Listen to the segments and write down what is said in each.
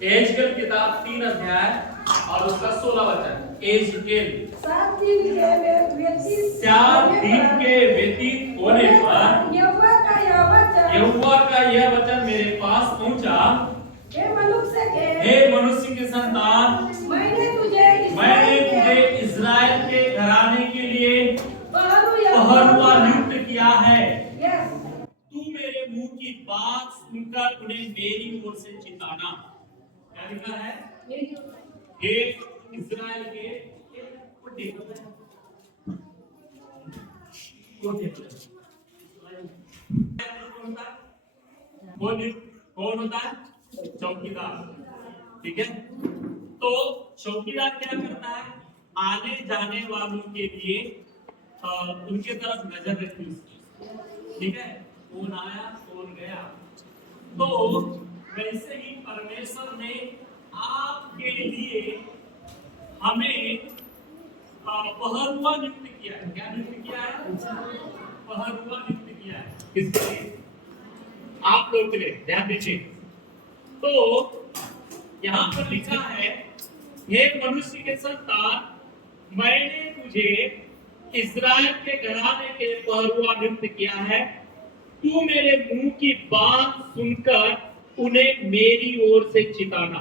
एजकेल किताब 3 अध्याय और उसका 16 वचन। एजकेल 7 दिन के व्यतीत होने पर यहोवा का यह वचन मेरे पास पहुंचा, हे मनुष्य के संतान, मैंने तुझे इस्राएल के घराने के लिए पहरुआ नियुक्त किया है। तू मेरे मुंह की बात सुनकर उन्हें मेरी ओर से चिताना। क्या लिखा है? हे इस्राएल के कौन होता है? चौकीदार। ठीक है, तो चौकीदार क्या करता है? आने जाने वालों के लिए उनके तरफ नजर रखती है। ठीक है, कौन आया कौन गया। तो वैसे ही परमेश्वर ने आपके लिए हमें पहरुआ नियुक्त किया है। क्या नियुक्त किया है? पहरुआ नियुक्त किया है। किसके लिए? आप लोग के लिए। ध्यान दीजिए, तो यहाँ पर लिखा है, हे मनुष्य के संतान, मैंने तुझे इस्राएल के घराने के पहरुआ नियुक्त किया है। तू मेरे मुंह की बात सुनकर उन्हें मेरी ओर से चिताना।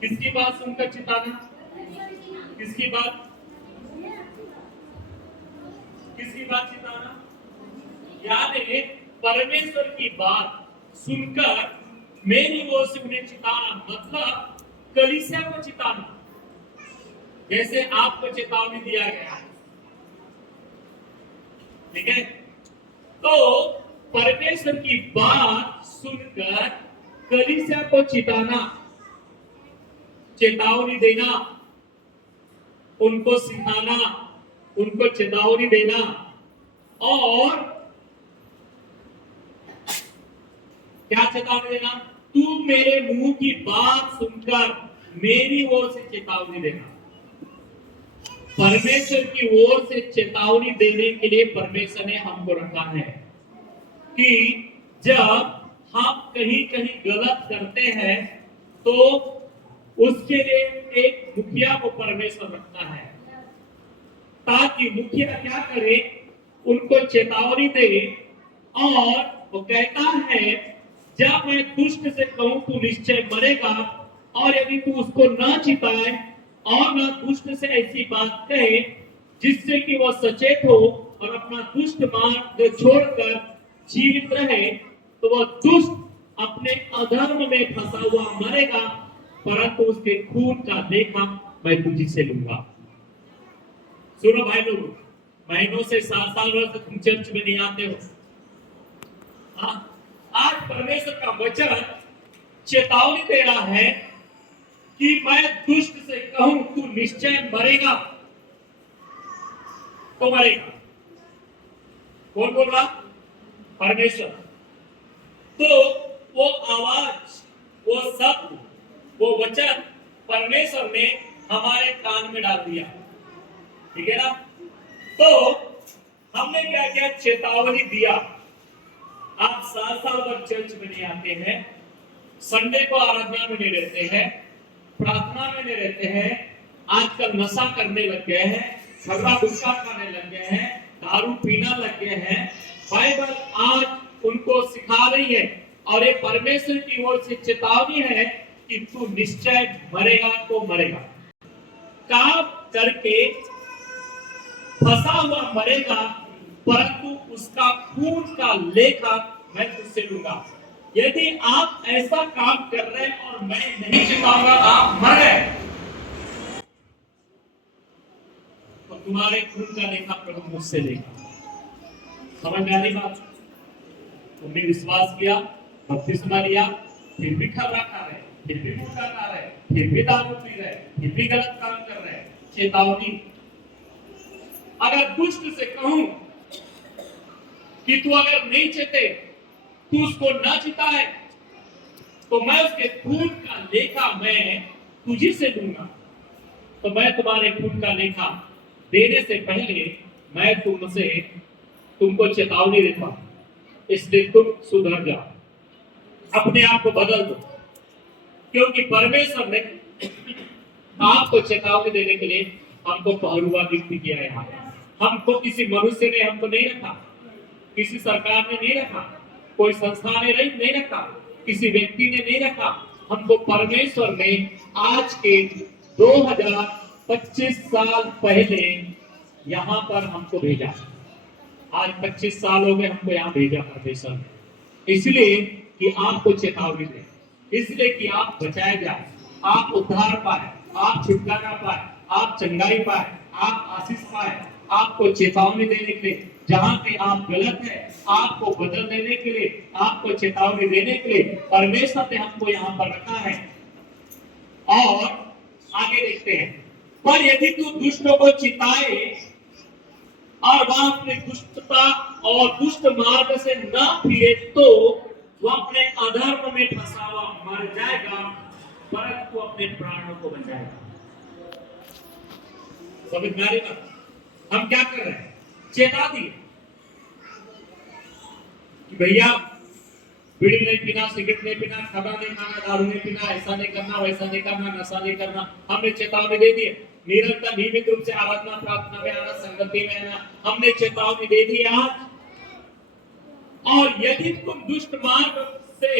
किसकी बात सुनकर चिताना? किसकी बात? किसकी बात चिताना? याद है, परमेश्वर की बात सुनकर मेरी ओर से उन्हें चिताना, मतलब कलीसिया को चिताना। जैसे आपको चेतावनी दिया गया। ठीक है, तो परमेश्वर की बात सुनकर कलीसिया को चिताना, चेतावनी देना, उनको सिखाना, उनको चेतावनी देना। और क्या चेतावनी देना? तू मेरे मुंह की बात सुनकर मेरी ओर से चेतावनी देना। परमेश्वर की ओर से चेतावनी देने के लिए परमेश्वर ने हमको रखा है कि जब हम कहीं कहीं गलत करते हैं तो उसके लिए एक मुखिया को परमेश्वर रखता है, ताकि मुखिया क्या करे? उनको चेतावनी दे। और वो कहता है, जब मैं दुष्ट से कहूं तू निश्चय मरेगा, और यदि तू उसको न चिताए और न दुष्ट से ऐसी बात कहे जिससे कि वह सचेत हो और अपना दुष्ट मार्ग छोड़कर जीवित रहे, तो वह दुष्ट अपने अधर्म में फंसा हुआ मरेगा, परंतु उसके खून का लेखा मैं तुझी से लूंगा। सुनो भाई लोग, महीनों से 7 वर्ष से तुम चर्च में नहीं आते हो। आज परमेश्वर का वचन चेतावनी दे रहा है कि मैं दुष्ट से कहूं तू निश्चय मरेगा, तो मरेगा। कौन बोल रहा? परमेश्वर। तो वो आवाज, वो शब्द, वो वचन परमेश्वर ने हमारे कान में डाल दिया। ठीक है ना? तो हमने क्या किया? चेतावनी दिया। आप 7 भर चर्च में नहीं आते हैं, संडे को आराधना में नहीं रहते हैं, प्रार्थना में नहीं रहते हैं, आजकल नशा करने लग गए हैं, झगड़ा गुस्सा खाने लग गए हैं, दारू पीना लग गए हैं। बाइबल आज उनको सिखा रही है और ये परमेश्वर की ओर से चेतावनी है कि तू निश्चय मरेगा तो मरेगा। काम करके फंसा हुआ मरेगा, परंतु उसका खून का लेखा मैं तुझसे लूंगा। यदि आप ऐसा काम कर रहे हैं और मैं नहीं चेताऊंगा, आप मर गए, तो तुम्हारे खून का लेखा प्रभु मुझसे लेगा। समझ में आ रही बात? तुमने विश्वास किया, बपतिस्मा लिया, फिर भी खबरा खा रहे, फिर भी मुर्गा खा रहे, फिर भी दारू पी रहे, फिर भी गलत काम कर रहे। चेतावनी। अगर दुष्ट से कहूं कि तू अगर नहीं चेते, तू उसको न चिताए, तो मैं उसके खून का लेखा मैं तुझी से लूंगा। तो मैं तुम्हारे खून का लेखा देने से पहले मैं तुमको चेतावनी देता हूं, इसलिए तुम सुधर जाओ। अपने आप को बदल दो, क्योंकि परमेश्वर ने आपको चेतावनी देने के लिए हमको पहरुआ नियुक्त किया है। हमको किसी मनुष्य ने हमको नहीं रखा, किसी सरकार ने नहीं रखा, कोई संस्था ने नहीं रखा, किसी व्यक्ति ने नहीं रखा। हमको परमेश्वर ने आज के 2025 साल पहले यहाँ पर हमको भेजा। आज 25 साल हो गए हमको यहाँ भेजा परमेश्वर ने, इसलिए कि आपको चेतावनी दे, इसलिए कि आप बचाए जाए, आप उद्धार पाए, आप छुटकारा पाए, आप चंगाई पाए, आप आशीष पाए। आपको चेतावनी देने के लिए, जहां पे आप गलत है आपको बदल देने के लिए, आपको चेतावनी देने के लिए परमेश्वर ने हमको यहाँ पर रखा है। और आगे देखते हैं, पर यदि तू दुष्टों को चिताए और वह अपनी दुष्टता और दुष्ट मार्ग से न फिरे तो वह अपने अधर्म में फंसा हुआ मर जाएगा, परंतु अपने प्राणों को बचाएगा। समझ में आ रही बात? हम क्या कर रहे हैं? चेता दिए कि भैया बीड़ी नहीं पीना, सिगरेट नहीं पीना, खाना नहीं खाना, दारू नहीं पीना, ऐसा नहीं करना, वैसा नहीं करना, नशा नहीं करना। हमने चेतावनी दे दी है। निरंतर नियमित रूप से आराधना प्रार्थना में आना, संगति में आना, हमने चेतावनी दे दी आज। और यदि तुम दुष्ट मार्ग से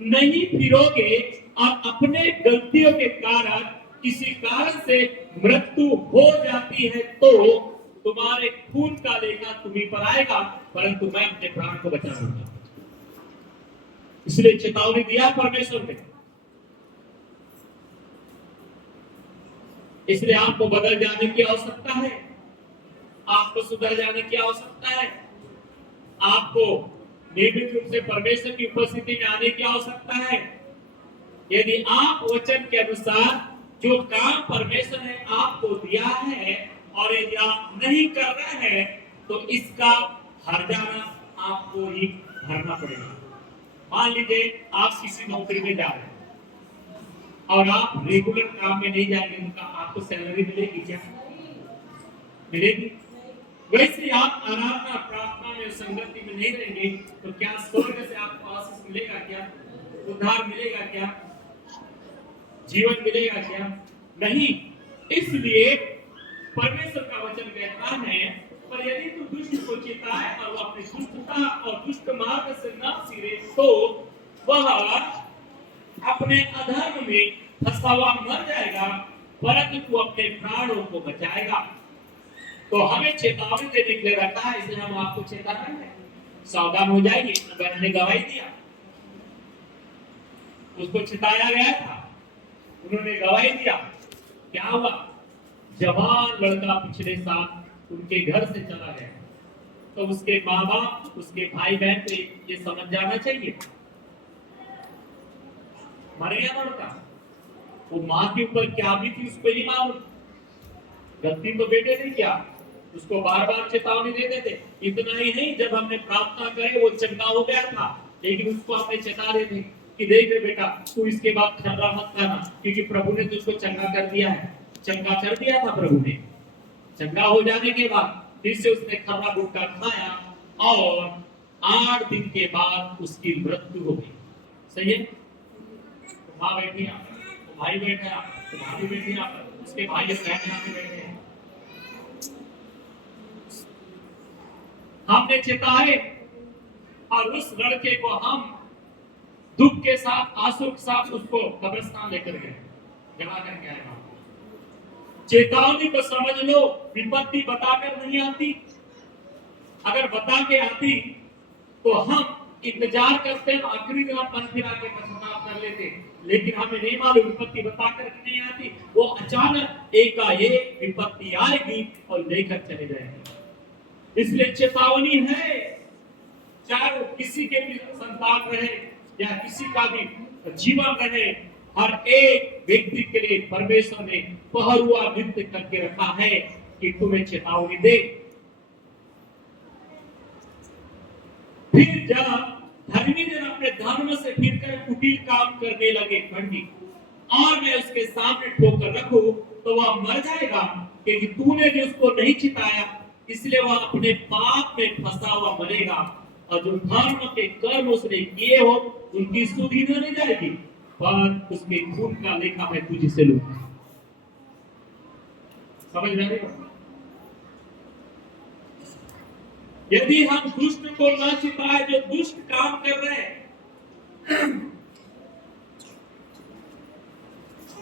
नहीं फिरोगे और अपने गलतियों के कारण किसी कारण से मृत्यु हो जाती है तो तुम्हारे खून का लेखा तुम्हीं पर आएगा, परंतु मैं अपने प्राण को बचाऊंगा। इसलिए चेतावनी दिया परमेश्वर ने। इसलिए आपको बदल जाने की आवश्यकता है, आपको सुधर जाने की आवश्यकता है, आपको नियमित रूप से परमेश्वर की उपस्थिति में आने की आवश्यकता है। यदि आप वचन के अनुसार जो काम परमेश्वर ने आपको दिया है और यदि आप नहीं कर रहे हैं तो इसका हर्जाना आपको ही भरना पड़ेगा। मान लीजिए आप किसी नौकरी में जा रहे हैं और आप रेगुलर काम में नहीं जाएंगे तो आपको सैलरी मिलेगी क्या? मिलेगी। वैसे आप आराधना प्रार्थना में संगति में नहीं रहेंगे तो क्या स्वर्ग से आपको आशीष मिलेगा क्या? उद्धार मिलेगा क्या? जीवन मिलेगा क्या? नहीं। इसलिए परमेश्वर का वचन कहता है, पर यदि तू दुष्ट को चिताए और वो अपनी दुष्टता और दुष्ट मार्ग से न फिरे तो वह अपने अधर्म में फंसा हुआ मर जाएगा, परंतु तू अपने प्राणों को बचाएगा। तो हमें चेतावनी देने के लिए रखा है, इसलिए हम आपको चेता रहे हैं, सावधान हो जाइए। अगर ने गवाही दिया, उसको चिताया गया था, उन्होंने गवाही दिया, क्या हुआ? जवान लड़का पिछले साल उनके घर से चला गया, तो उसके माँ बाप, उसके भाई बहन को ये समझ जाना चाहिए मर गया लड़का। वो माँ के ऊपर क्या भी थी उसको नहीं मालूम, गलती तो बेटे ने किया, उसको बार बार चेतावनी देते थे। इतना ही नहीं, जब हमने प्रार्थना करे वो चंगा हो गया था, लेकिन उसको हमने चेता देते कि देख बेटा तू इसके बाद खर्रा मत खाना, क्योंकि प्रभु ने तुझको चंगा कर दिया है। चंगा कर दिया था प्रभु ने। चंगा हो जाने के बाद फिर से उसने खर्रा गुटखा खाया और 8 दिन के बाद उसकी मृत्यु हो गई। सही है? माँ बैठी यहाँ पर, तो भाई बैठा यहाँ पर, तो भाभी बैठी यहाँ पर, उसके भाई बहन यहाँ पे बैठे हैं। हमने चेताए और उस लड़के को हम दुख के साथ, आंसू के साथ उसको कब्रिस्तान लेकर गए, जमा करके आए। चेतावनी को समझ लो, विपत्ति बताकर नहीं आती। अगर बता के आती तो हम इंतजार करते हैं, आखिरी दिन हम मन फिरा के पश्चाताप कर लेते, लेकिन हमें नहीं मालूम विपत्ति बताकर नहीं आती, वो अचानक एकाएक विपत्ति आएगी और लेकर चले जाएंगे। इसलिए चेतावनी है, चाहे वो किसी के भी संतान रहे या किसी का भी जीवन रहे, हर एक व्यक्ति के लिए परमेश्वर ने पहरुआ नियुक्त करके रखा है कि तुम्हें चेतावनी दे। फिर जब धर्मी जन अपने धर्म से फिरकर कुटिल काम करने लगे पंडित, और मैं उसके सामने ठोकर रखूं तो वह मर जाएगा, क्योंकि तूने भी उसको नहीं चिताया, इसलिए वह अपने पाप में फंसा हुआ मरेगा। और जो धर्म के कर्म उसने किए हो उनकी स्तुति तो नहीं जाएगी, पर उसके खून का लेखा मैं तुझसे लूंगा। समझ में आ रही है? यदि हम दुष्ट को न छिपाए, जो दुष्ट काम कर रहे हैं,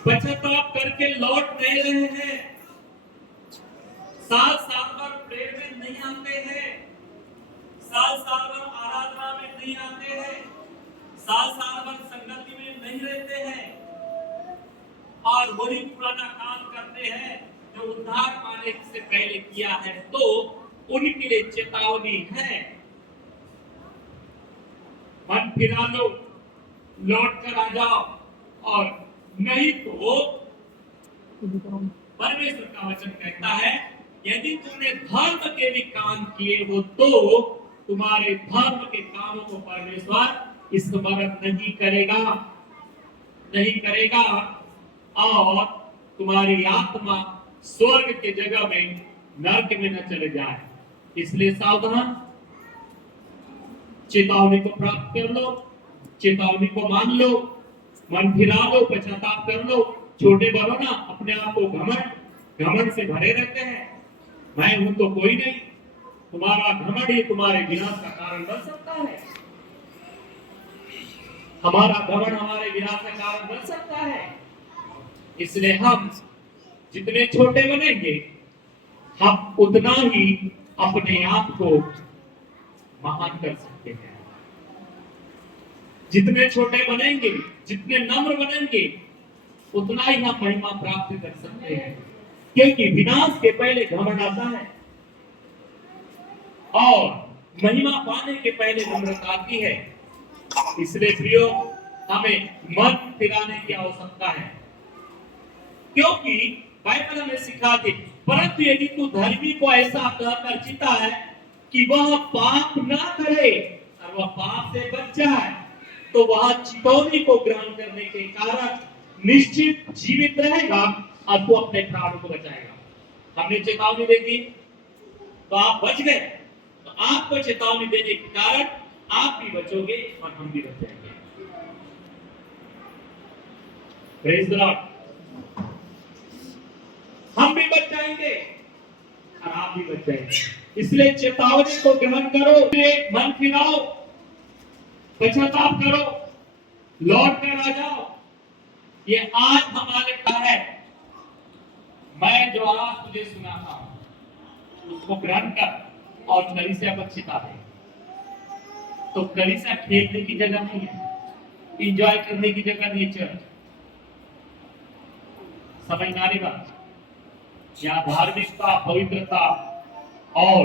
पश्चाताप करके लौट नहीं रहे हैं, साल साल भर प्रेयर में नहीं आते हैं, साल साल भर आराधना में नहीं आते हैं, साल साल भर संगति में नहीं रहते हैं और वही पुराना काम करते हैं जो उद्धार पाने से पहले किया है, तो उनके लिए चेतावनी है, मन फिरा लो, लौट कर आ जाओ, और नहीं तो परमेश्वर का वचन कहता है यदि तुमने धर्म के भी काम किए हो तो तुम्हारे धर्म के कामों को परमेश्वर स्मरण नहीं करेगा, नहीं करेगा, और तुम्हारी आत्मा स्वर्ग के जगह में नरक में न चले जाए। इसलिए सावधान, चेतावनी को प्राप्त कर लो, चेतावनी को मान लो, मन फिरा लो, पश्चाताप कर लो। छोटे बड़ों ना अपने आप को घमंड से भरे रहते हैं, मैं हूं तो कोई नहीं। तुम्हारा घमंड ही तुम्हारे विनाश का कारण बन सकता है, हमारा घमंड हमारे विनाश का कारण बन सकता है। इसलिए हम जितने छोटे बनेंगे हम उतना ही अपने आप को महान कर सकते हैं। जितने छोटे बनेंगे, जितने नम्र बनेंगे, उतना ही हम महिमा प्राप्त कर सकते हैं, क्योंकि विनाश के पहले घमंड आता है और महिमा पाने के पहले नम्रता आती है। इसलिए प्रियो, हमें मन फिराने की आवश्यकता है, क्योंकि बाइबल हमें सिखाती, परंतु यदि तू धर्मी को ऐसा कहकर जीता है कि वह पाप ना करे और वह पाप से बच जाए, तो वह चेतावनी को ग्रहण करने के कारण निश्चित जीवित रहेगा और तू अपने प्राणों को बचाएगा। हमने चेतावनी दे दी तो आप बच गए, तो आपको चेतावनी देने के कारण आप भी बचोगे और हम भी बच जाएंगे। Praise the Lord. हम भी बच जाएंगे और आप भी बच जाएंगे। इसलिए चेतावनी को ग्रहण करो, मन फिराओ, पश्चाताप करो, लौट कर आ जाओ। ये आज हमारे का है। मैं जो आज तुझे सुनाता हूं उसको ग्रहण कर और कलीसिया को चिता दे। तो कलीसिया खेलने की जगह नहीं है, एंजॉय करने की जगह नहीं, चर्च समझदारी बात। यहाँ धार्मिकता, पवित्रता और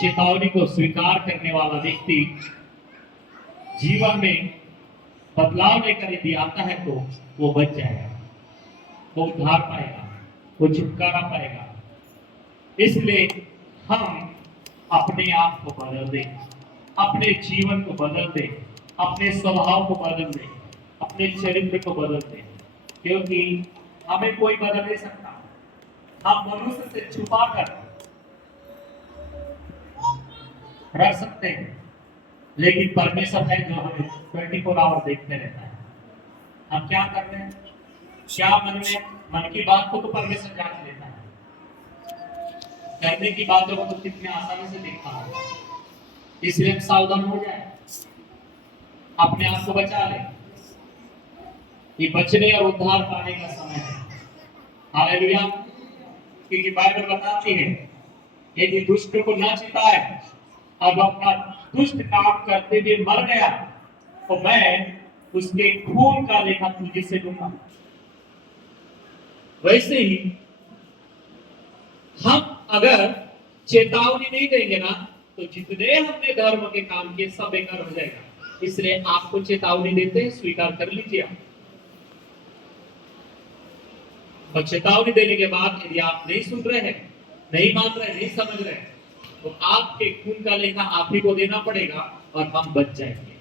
चेतावनी को स्वीकार करने वाला व्यक्ति जीवन में बदलाव लेकर यदि आता है तो वो बच जाएगा, वो उद्धार पाएगा, वो छुटकारा पाएगा। इसलिए हम अपने आप को बदल दें, अपने जीवन को बदल दें, अपने स्वभाव को बदल दें, अपने चरित्र को बदल दें, क्योंकि हमें कोई बदल नहीं सकता। हम मनुष्य से छुपा कर रख सकते हैं, लेकिन परमेश्वर है जो हमें 24 आवर देखते रहता है। हम क्या कर रहे हैं, क्या मन की बात को तो परमेश्वर जांच लेता है, करने की बातों को तो कितने आसानी से देखता है। इसलिए सावधान हो जाए, अपने आप को बचा ले। ये बचने और उद्धार पाने का समय है। हालेलुया। क्योंकि बाइबल बताती है यदि दुष्ट को न चिताए अब अपना दुष्ट काम करते हुए मर गया तो मैं उसके खून का लेखा तुझे से लूंगा। वैसे ही हम अगर चेतावनी नहीं देंगे ना तो जितने हमने धर्म के काम किए सब बेकार हो जाएगा। इसलिए आपको चेतावनी देते हैं, स्वीकार कर लीजिए। और चेतावनी देने के बाद यदि आप नहीं सुन रहे हैं, नहीं मान रहे, नहीं समझ रहे, तो आपके खून का लेखा आप ही को देना पड़ेगा और हम बच जाएंगे।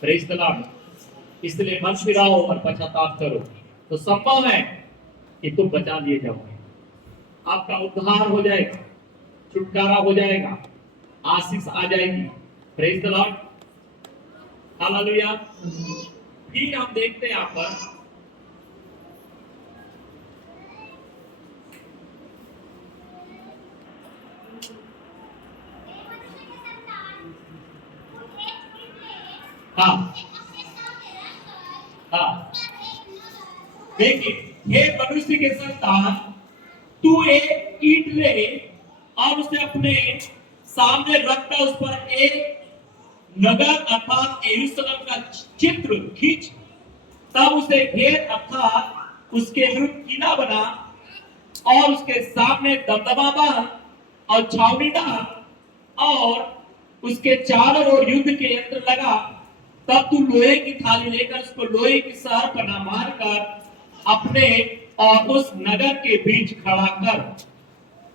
Praise the Lord. इसलिए मन फिराओ और पश्चाताप करो, तो संभव है कि तुम बचा लिए जाओगे, आपका उद्धार हो जाएगा, छुटकारा हो जाएगा, आशीष आ जाएगी। Praise the Lord, hallelujah. फिर हम देखते हैं यहाँ पर हाँ हाँ, देखिए, हे मनुष्य के संतान, तू एक ईंट ले और उसे अपने सामने रखकर उस पर एक नगर अर्थात यरूशलेम का चित्र खींच, तब उसे घेर अर्थात उसके विरुद्ध किला बना और उसके सामने दबदबा बांध और छावनी डाल और उसके चारों ओर युद्ध के यंत्र लगा। तब तू लोहे की थाली लेकर उसको लोहे की शहर पर न मारकर अपने और उस नगर के बीच खड़ा कर,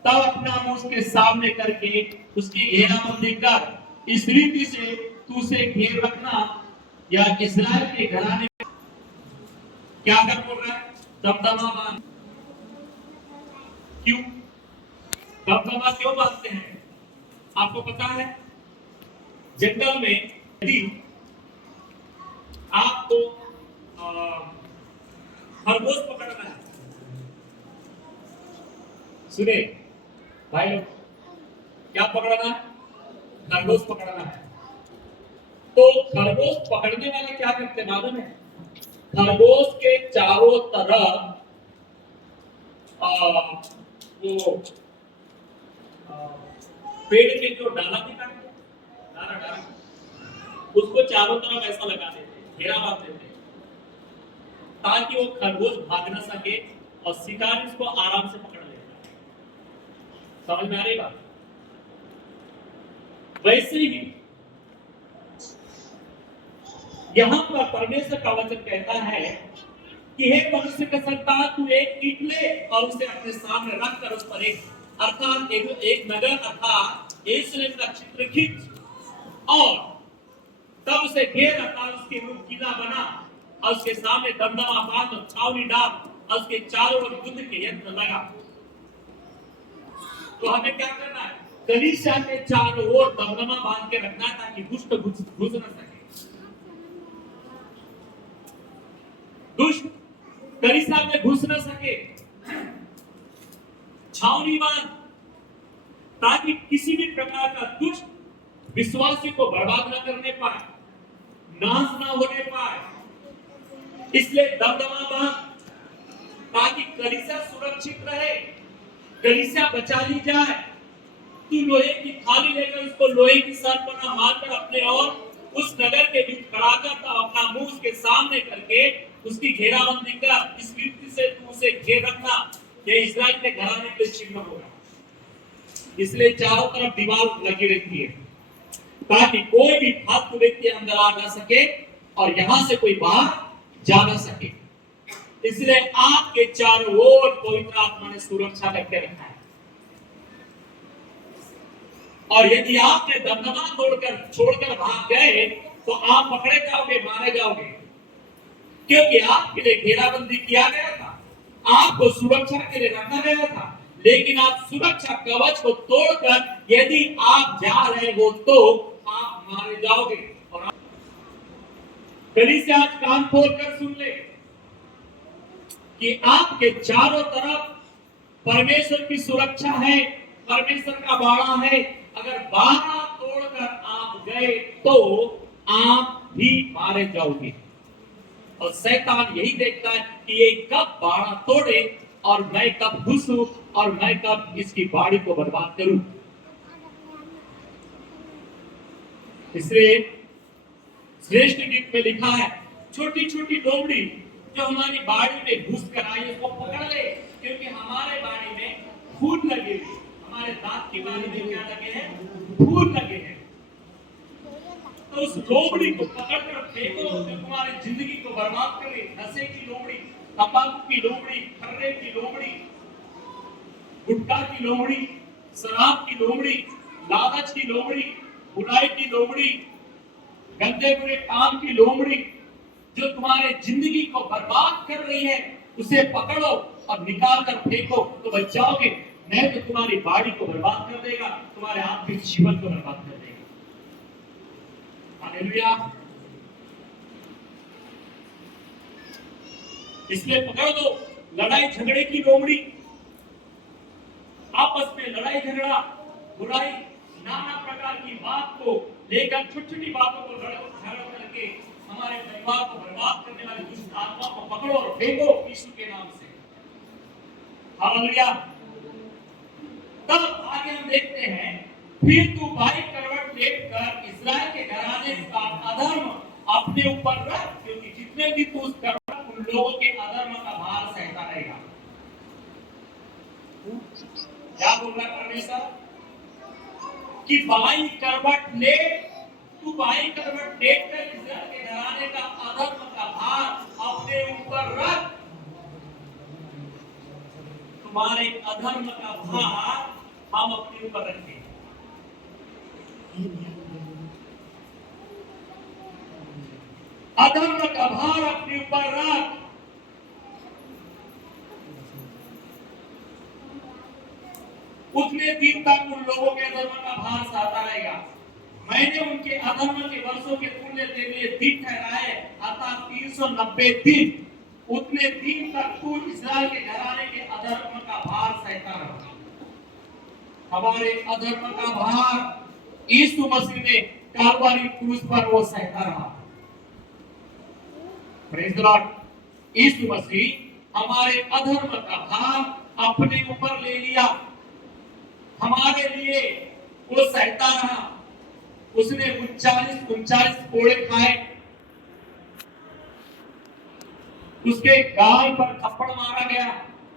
तब अपना मुंह उसके सामने करके उसकी घेराबंदी कर। इस रीति से तू उसे घेर रखना, या इस्राएल के घराने क्या कर बोल रहा है, दबदबा बांध। क्यों दबदबा क्यों बांधते हैं? आपको पता है, जंगल में यदि आपको खरगोश पकड़ना है, सुने भाई लोग, क्या पकड़ना है? खरगोश पकड़ना है। तो खरगोश पकड़ने वाले क्या करते मालूम है? खरगोश के चारों तरफ वो पेड़ के जो डाला दिखाते, डाला उसको चारों तरफ ऐसा लगा देते, घेरा बांध देते, ताकि वो खरगोश भाग न सके और शिकार इसको आराम से पकड़ लेगा। समझ में आ रही बात? वैसे ही यहां पर परमेश्वर का वचन कहता है कि हे मनुष्य का संतान, तू एक ईंट ले और उसे अपने सामने रखकर उस पर एक अर्थात एक नगर अर्थात यरूशलेम का चित्र खींच और तब उसे घेर अर्थात उसके विरुद्ध किला बना और उसके सामने दमदमा बांध और छावनी डाल और उसके चारों ओर युद्ध के यंत्र लगा। तो हमें क्या करना है? कलीसिया के चारों ओर दमदमा बांध के रखना, ताकि दुष्ट घुस न सके। दुष्ट कलीसिया में घुस न सके। छावनी बांध, ताकि किसी भी प्रकार का दुष्ट विश्वासी को बर्बाद न करने पाए, नाश न होने पाए। इसलिए दमदमा बांध, ताकि कलीसिया सुरक्षित रहे, कलीसिया बचा ली जाए। तू लोहे की थाली लेकर उसको लोहे की सर पर न मारकर अपने और उस नगर के बीच खड़ा कर, तब अपना मुंह उसके सामने करके उसकी घेराबंदी कर। इस रीति से तू उसे घेर रखना, यह इस्राएल के घराने के चिन्ह होगा। इसलिए चारों तरफ दीवार लगी रहती है, ताकि कोई भी फालतू व्यक्ति अंदर आ ना सके और यहां से कोई बाहर जा ना सके। इसलिए आपके चारों ओर पवित्र आत्मा ने सुरक्षा करके रखा है। और यदि आपने दमदमा छोड़कर भाग गए तो आप पकड़े जाओगे, मारे जाओगे, क्योंकि आपके लिए घेराबंदी किया गया था, आपको सुरक्षा के लिए रखा गया था। लेकिन आप सुरक्षा कवच को तोड़कर यदि आप जा रहे हो तो आप मारे जाओगे। और कलीसिया आज कान खोलकर सुन ले कि आपके चारों तरफ परमेश्वर की सुरक्षा है, परमेश्वर का बाड़ा है। अगर बाड़ा तोड़कर आप गए तो आप भी मारे जाओगे। और शैतान यही देखता है कि ये कब बाड़ा तोड़े और मैं कब घुसूं और मैं कब इसकी बाड़ी को बर्बाद करूं। इसलिए श्रेष्ठ गीत में लिखा है, छोटी छोटी लोमड़ी जो हमारी बाड़ी में घुस कर आई उसको पकड़ ले, क्योंकि हमारे बाड़ी में फूल लगे हैं, हमारे दांत की बाड़ी में क्या लगे हैं? फूल लगे हैं। तो उस लोमड़ी को पकड़कर फेंको जो तुम्हारी जिंदगी को बर्बाद करे। नशे की लोमड़ी, तंबाकू की लोमड़ी, खर्रे की लोमड़ी, गुटखा की लोमड़ी, शराब की लोमड़ी, लालच की लोमड़ी, बुराई की लोमड़ी, गंदे बुरे काम की लोमड़ी जो तुम्हारे जिंदगी को बर्बाद कर रही है, उसे पकड़ो और निकाल कर फेंको तो बच जाओगे, नहीं तो तुम्हारी बॉडी को बर्बाद कर देगा, तुम्हारे आत्मिक जीवन को बर्बाद कर देगा। हालेलुया। इसलिए पकड़ दो लड़ाई झगड़े की लोमड़ी। आपस में लड़ाई झगड़ा, बुराई, नाना प्रकार की बात को लेकर, छोटी छोटी बातों को झगड़ करके हमारे परिवार को बर्बाद करने वाली दुष्ट आत्मा को पकड़ो और फेंको यीशु के नाम से। हालेलुया। तब आगे हम देखते हैं, फिर तू भाई करवट लेकर इस्राएल के घराने का अधर्म अपने ऊपर रख, क्योंकि जितने भी तू करवट उन लोगों के अधर्म का भार सहता रहेगा। क्या बोल रहा है परमेश्वर कि भाई करवट ले, तू भाई करवट लेकर इस्राएल के घराने का अधर्म का भार अपने ऊपर रख। तुम्हारे अधर्म का भार हम अपने ऊपर रखें। अधर्म का भार अपने ऊपर रख। उतने दिन तक उन लोगों के अधर्म का भार सहता रहेगा। मैंने उनके अधर्म के वर्षों के तुल्य तेरे लिए दिन ठहराए, अर्थात 390 दिन। उतने दिन तक तू इस्राएल के घराने के अधर्म का भार सहता रहा। हमारे अधर्म का भार यीशु मसीह ने कालवारी क्रूस पर वो सहता रहा। Praise the Lord. Yeshu Masih हमारे अधर्म का भार अपने ऊपर ले लिया, हमारे लिए वो सहता रहा। उसने 39 कोड़े खाए, उसके गाल पर थप्पड़ मारा गया,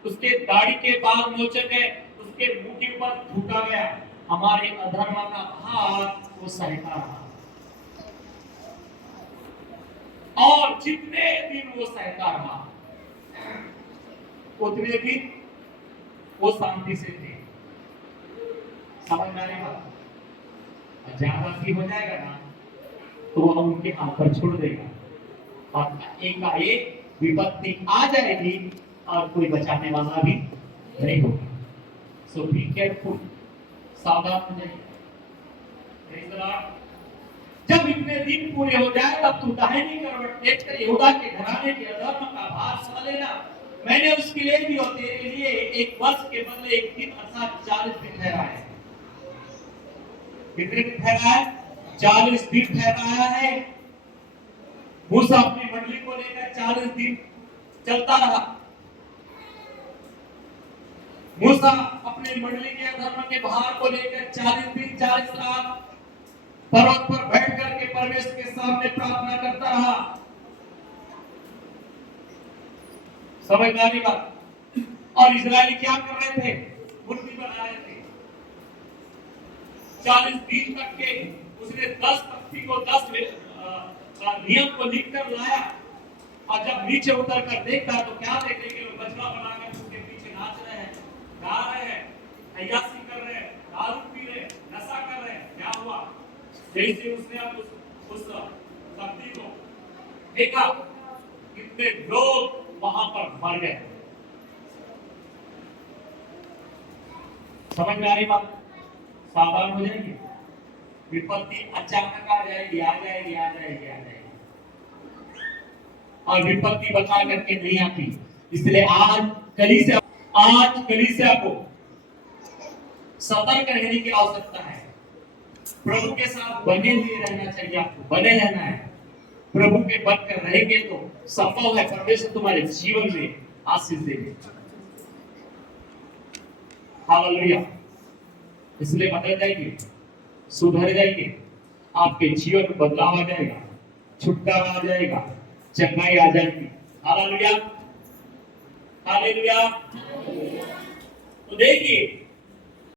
उसके दाढ़ी के बाल नोचे गए, उसके मुंह के ऊपर थूका गया। हमारे अधर्म का भार वो सहता रहा, और जितने दिन वो सहता रहा उतने दिन वो शांति से थे। समझ में आएगा? ज्यादा भी हो जाएगा ना तो हम उनके हाथ पर छोड़ देगा, और एकाएक विपत्ति आ जाएगी और कोई बचाने वाला भी नहीं होगा। सो बी केयरफुल, सावधान हो जाइए। जब इतने दिन पूरे हो जाए तब तू दाहिनी करवट देखकर यहूदा के घराने के अधर्म का भार सह लेना। मैंने उसके लिए भी और तेरे लिए एक वर्ष के बदले एक दिन अर्थात 40 दिन ठहराया है। कितने दिन ठहराया है? 40 दिन ठहराया है। मूसा अपनी मंडली को लेकर 40 दिन चलता रहा। मूसा अपने मंडली के अधर्म के भार को लेकर 40 दिन 40 रात पर्वत पर बैठ करके परमेश्वर के सामने प्रार्थना करता रहा। समझदारी बात। और इजरायली क्या कर रहे थे? मूर्ति बना रहे थे। 40 दिन तक के उसने 10 तख्ती को 10 नियम को लिख कर लाया, और जब नीचे उतर कर देखता तो क्या देखने के लोग बचड़ा बनाकर उसके पीछे नाच रहे हैं, गा रहे हैं, अय्यासी कर रहे हैं, दारू पी रहे हैं, नशा कर रहे हैं। क्या हुआ? जैसे उसने अब उस तख्ती को देखा, कितने लोग वहां पर मर गए। समझ में आ रही बात? सावधान हो जाएंगे। विपत्ति अचानक आ जाएगी, आ जाएगी, आ जाएगी, आ जाएगी, और विपत्ति बचा करके नहीं आती। इसलिए आज कलीसिया को सतर्क रहने की आवश्यकता है। प्रभु के साथ बने हुए रहना चाहिए, आपको बने रहना है। प्रभु के बनकर रहेंगे तो संभव है परमेश्वर तुम्हारे जीवन में आशीष देंगे। हालेलुया। इसलिए बदल जाएंगे, सुधर जाएंगे, आपके जीवन में बदलाव आ जाएगा, छुटकारा आ जाएगा, चंगाई आ जाएगी। Hallelujah, hallelujah. तो देखिए